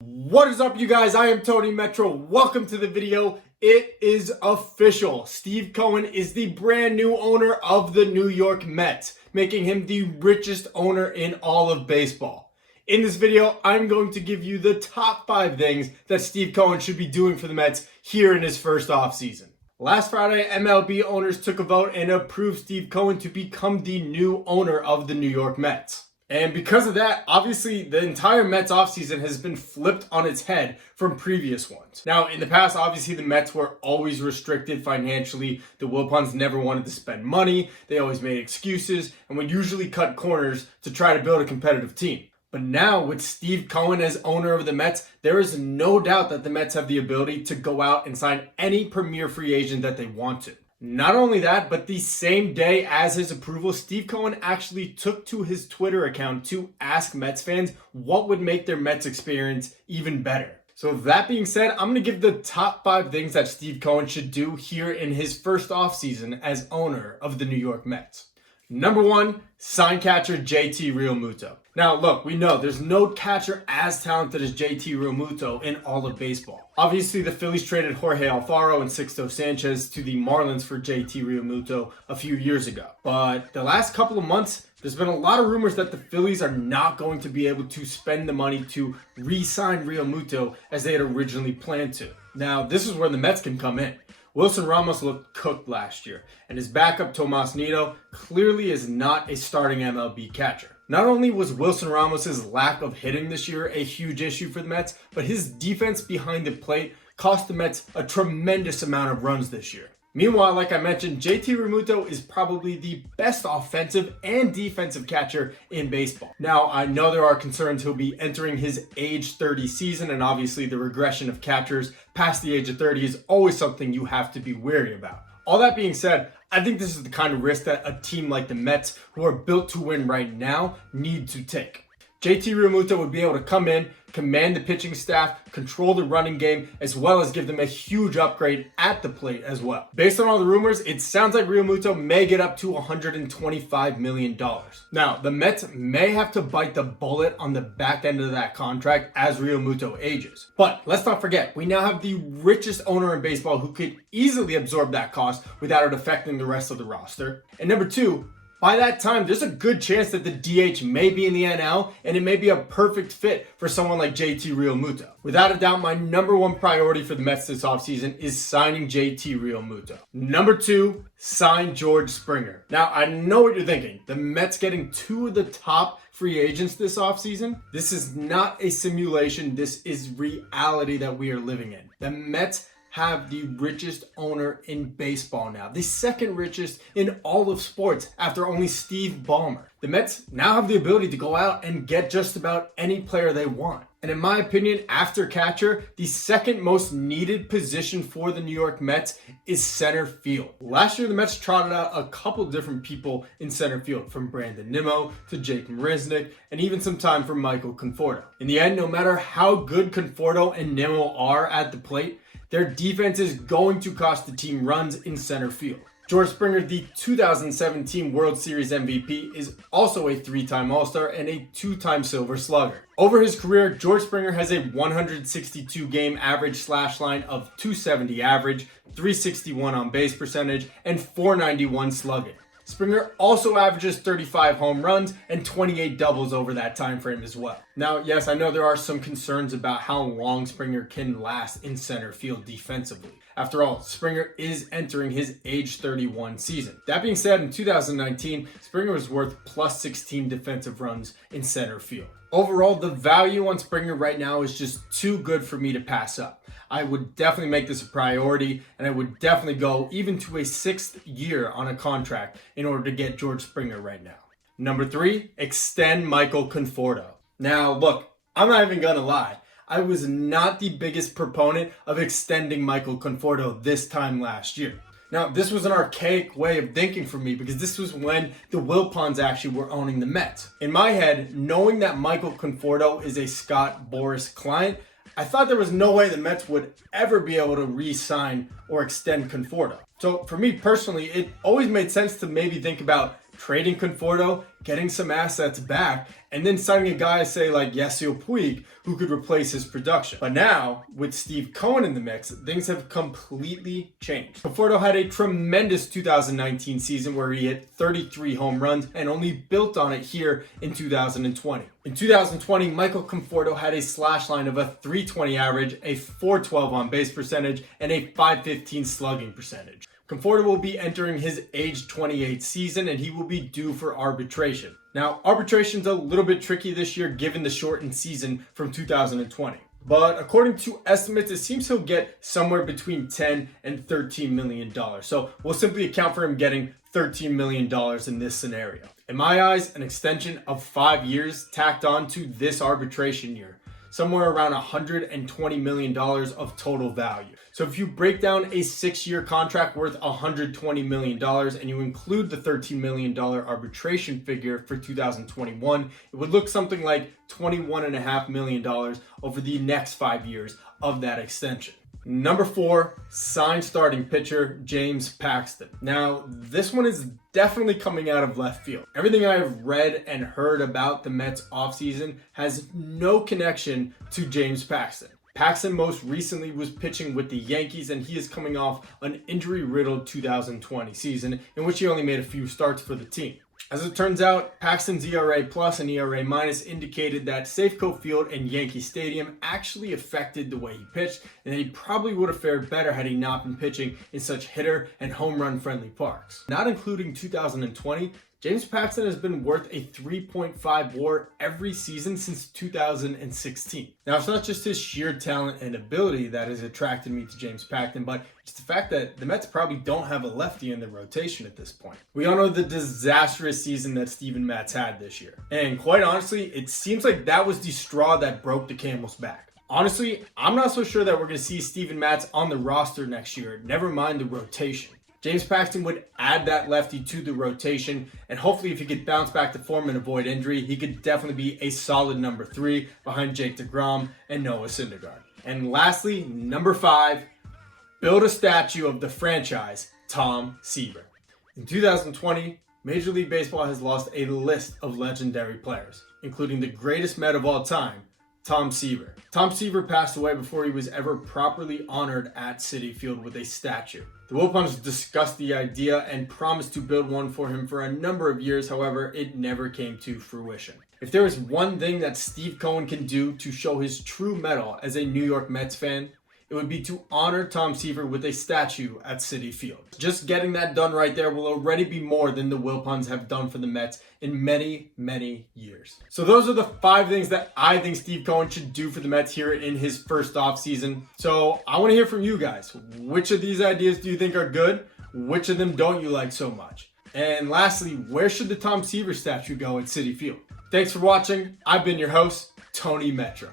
What is up, you guys? I am Tony Metro. Welcome to the video. It is official. Steve Cohen is the brand new owner of the New York Mets, making him the richest owner in all of baseball. In this video, I'm going to give you the top 5 things that Steve Cohen should be doing for the Mets here in his first offseason. Last Friday, MLB owners took a vote and approved Steve Cohen to become the new owner of the New York Mets. And because of that, obviously, the entire Mets offseason has been flipped on its head from previous ones. Now, in the past, obviously, the Mets were always restricted financially. The Wilpons never wanted to spend money. They always made excuses and would usually cut corners to try to build a competitive team. But now, with Steve Cohen as owner of the Mets, there is no doubt that the Mets have the ability to go out and sign any premier free agent that they want to. Not only that, but the same day as his approval, Steve Cohen actually took to his Twitter account to ask Mets fans what would make their Mets experience even better. So that being said, I'm going to give the top 5 things that Steve Cohen should do here in his first offseason as owner of the New York Mets. Number 1, sign catcher JT Realmuto. Now look, we know there's no catcher as talented as JT Realmuto in all of baseball. Obviously, the Phillies traded Jorge Alfaro and Sixto Sanchez to the Marlins for JT Realmuto a few years ago. But the last couple of months, there's been a lot of rumors that the Phillies are not going to be able to spend the money to re-sign Realmuto as they had originally planned to. Now, this is where the Mets can come in. Wilson Ramos looked cooked last year, and his backup Tomas Nido clearly is not a starting MLB catcher. Not only was Wilson Ramos' lack of hitting this year a huge issue for the Mets, but his defense behind the plate cost the Mets a tremendous amount of runs this year. Meanwhile, like I mentioned, JT Realmuto is probably the best offensive and defensive catcher in baseball. Now, I know there are concerns he'll be entering his age 30 season, and obviously the regression of catchers past the age of 30 is always something you have to be wary about. All that being said, I think this is the kind of risk that a team like the Mets, who are built to win right now, need to take. JT Realmuto would be able to come in, command the pitching staff, control the running game, as well as give them a huge upgrade at the plate as well. Based on all the rumors, it sounds like Realmuto may get up to $125 million. Now, the Mets may have to bite the bullet on the back end of that contract as Realmuto ages. But let's not forget, we now have the richest owner in baseball who could easily absorb that cost without it affecting the rest of the roster. And number 2, by that time, there's a good chance that the DH may be in the NL, and it may be a perfect fit for someone like JT Realmuto. Without a doubt, my number 1 priority for the Mets this offseason is signing JT Realmuto. Number 2, sign George Springer. Now, I know what you're thinking. The Mets getting 2 of the top free agents this offseason? This is not a simulation. This is reality that we are living in. The Mets have the richest owner in baseball now, the second richest in all of sports after only Steve Ballmer. The Mets now have the ability to go out and get just about any player they want. And in my opinion, after catcher, the second most needed position for the New York Mets is center field. Last year, the Mets trotted out a couple different people in center field, from Brandon Nimmo to Jake Marisnick, and even some time from Michael Conforto. In the end, no matter how good Conforto and Nimmo are at the plate, their defense is going to cost the team runs in center field. George Springer, the 2017 World Series MVP, is also a 3-time All-Star and a 2-time Silver Slugger. Over his career, George Springer has a 162-game average slash line of .270 average, .361 on base percentage, and .491 slugging. Springer also averages 35 home runs and 28 doubles over that time frame as well. Now, yes, I know there are some concerns about how long Springer can last in center field defensively. After all, Springer is entering his age 31 season. That being said, in 2019, Springer was worth plus 16 defensive runs in center field. Overall, the value on Springer right now is just too good for me to pass up. I would definitely make this a priority, and I would definitely go even to a 6th year on a contract in order to get George Springer right now. Number 3, extend Michael Conforto. Now, look, I'm not even gonna lie. I was not the biggest proponent of extending Michael Conforto this time last year. Now, this was an archaic way of thinking for me because this was when the Wilpons actually were owning the Mets. In my head, knowing that Michael Conforto is a Scott Boras client, I thought there was no way the Mets would ever be able to re-sign or extend Conforto. So for me personally, it always made sense to maybe think about trading Conforto, getting some assets back, and then signing a guy, say, like Yasiel Puig, who could replace his production. But now, with Steve Cohen in the mix, things have completely changed. Conforto had a tremendous 2019 season where he hit 33 home runs and only built on it here in 2020. In 2020, Michael Conforto had a slash line of a .320 average, a .412 on base percentage, and a .515 slugging percentage. Conforto will be entering his age 28 season and he will be due for arbitration. Now, arbitration's a little bit tricky this year given the shortened season from 2020. But according to estimates, it seems he'll get somewhere between $10 and $13 million. So we'll simply account for him getting $13 million in this scenario. In my eyes, an extension of 5 years tacked on to this arbitration year, somewhere around $120 million of total value. So if you break down a 6-year contract worth $120 million and you include the $13 million arbitration figure for 2021, it would look something like $21.5 million over the next 5 years of that extension. Number 4, signed starting pitcher James Paxton. Now, this one is definitely coming out of left field. Everything I have read and heard about the Mets offseason has no connection to James Paxton. Paxton most recently was pitching with the Yankees and he is coming off an injury-riddled 2020 season in which he only made a few starts for the team. As it turns out, Paxton's ERA plus and ERA minus indicated that Safeco Field and Yankee Stadium actually affected the way he pitched, and that he probably would have fared better had he not been pitching in such hitter and home run friendly parks. Not including 2020, James Paxton has been worth a 3.5 WAR every season since 2016. Now, it's not just his sheer talent and ability that has attracted me to James Paxton, but it's the fact that the Mets probably don't have a lefty in the rotation at this point. We all know the disastrous season that Steven Matz had this year. And quite honestly, it seems like that was the straw that broke the camel's back. Honestly, I'm not so sure that we're going to see Steven Matz on the roster next year, never mind the rotation. James Paxton would add that lefty to the rotation, and hopefully if he could bounce back to form and avoid injury, he could definitely be a solid number 3 behind Jake DeGrom and Noah Syndergaard. And lastly, number 5, build a statue of the franchise, Tom Seaver. In 2020, Major League Baseball has lost a list of legendary players, including the greatest Met of all time, Tom Seaver. Tom Seaver passed away before he was ever properly honored at Citi Field with a statue. The Wilpons discussed the idea and promised to build one for him for a number of years, however, it never came to fruition. If there is one thing that Steve Cohen can do to show his true mettle as a New York Mets fan, it would be to honor Tom Seaver with a statue at Citi Field. Just getting that done right there will already be more than the Wilpons have done for the Mets in many, many years. So those are the 5 things that I think Steve Cohen should do for the Mets here in his first offseason. So I want to hear from you guys. Which of these ideas do you think are good? Which of them don't you like so much? And lastly, where should the Tom Seaver statue go at Citi Field? Thanks for watching. I've been your host, Tony Metro.